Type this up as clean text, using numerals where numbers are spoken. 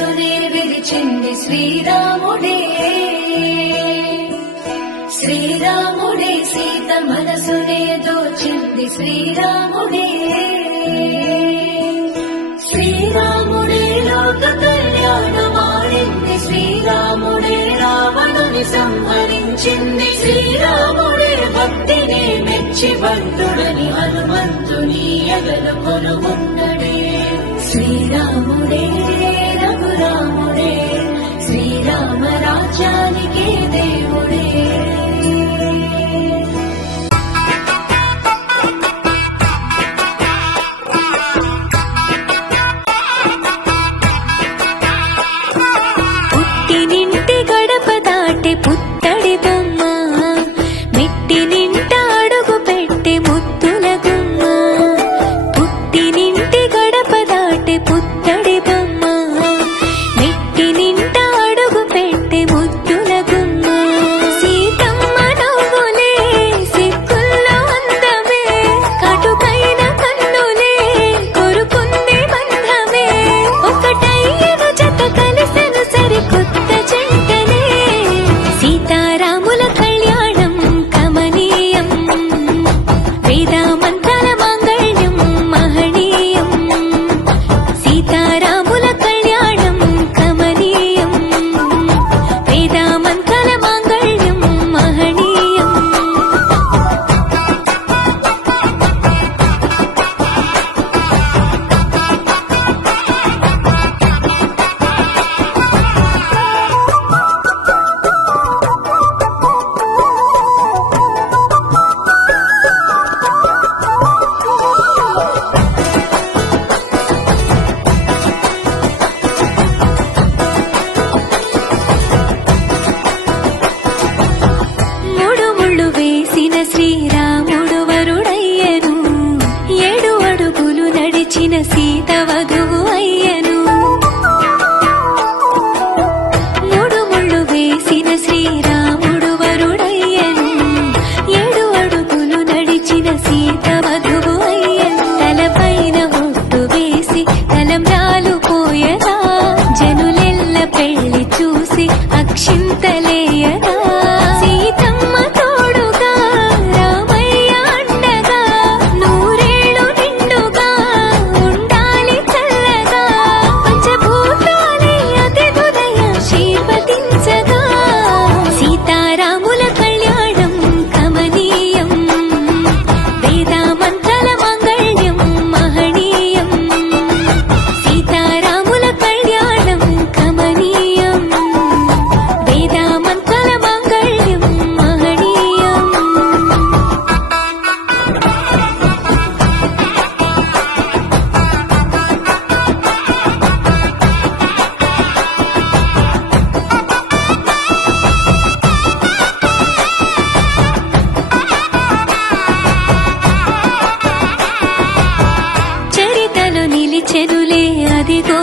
మనసునే విరిచింది శ్రీరాముడే. శ్రీరాముడే సీత మనసునే దోచింది శ్రీరాముడే. శ్రీరాముడే లోక కళ్యాణమాడింది. శ్రీరాముడే రావణుని సంహరించింది. శ్రీరాముడే భక్తిని మెచ్చి బంధుడని హనుమంతుని ఎగలు కొనుగున్నడే. శ్రీరాముడే రఘురాముడే శ్రీరామ రాజ్యానికే దేవుడే. పుట్టినింటి గడప దాటి పుత్తడి బొమ్మ, మెట్టినింట అడుగు పెట్టి ముద్దుల గుమ్మ. పుట్టినింటి గడప దాటి పుత్తడి బొమ్మ, మెట్టినింట అడుగు పెట్టి ముద్దుల గుమ్మ. సీతమ్మ నవ్వులే సిక్కుల్లో అందమే, కటుకైన కన్నులే కొరుకుంది బంధమే. ఒకటయ్యను జత కలిసెను సరికొత్త జంటనే. సీతారాముల కళ్యాణం కమనీయం, వేదామంతల మాంగళ్యం మహనీయం. సీతారాముల కళ్యాణం కమనీయం, వేదామంతల మాంగళ్యం మహనీయం. మూడు ముళ్ళు వేసిన శ్రీరాముడు వరుడయ్యను. 7 అడుగులు నడిచిన సీత వధువు అయ్యను. మూడు ముళ్ళు వేసిన శ్రీరాముడు వరుడయ్యను. 7 అడుగులు నడిచిన సీత వధువు అయ్యను. తలపైన బొట్టు వేసి తలంబ్రాలు పోయగా, జనులెల్ల పెళ్లి చూసి అక్షింతలేయగా. సీతమ్మ తోడుగా రామయ్య అండగా, నూరేళ్ళు నిండుగా ఉండాలి చల్లగా. పంచభూతాలే అతిథులయ ఆశీర్వదించగా. సీతారాముల కళ్యాణం కమనీయం, వేదామంతల మాంగళ్యం మహనీయం. సీతారాముల కళ్యాణం కమనీయం, వేదామంతల మాంగళ్యం మహనీయం. చరితలో నిలిచెనులే అదిగో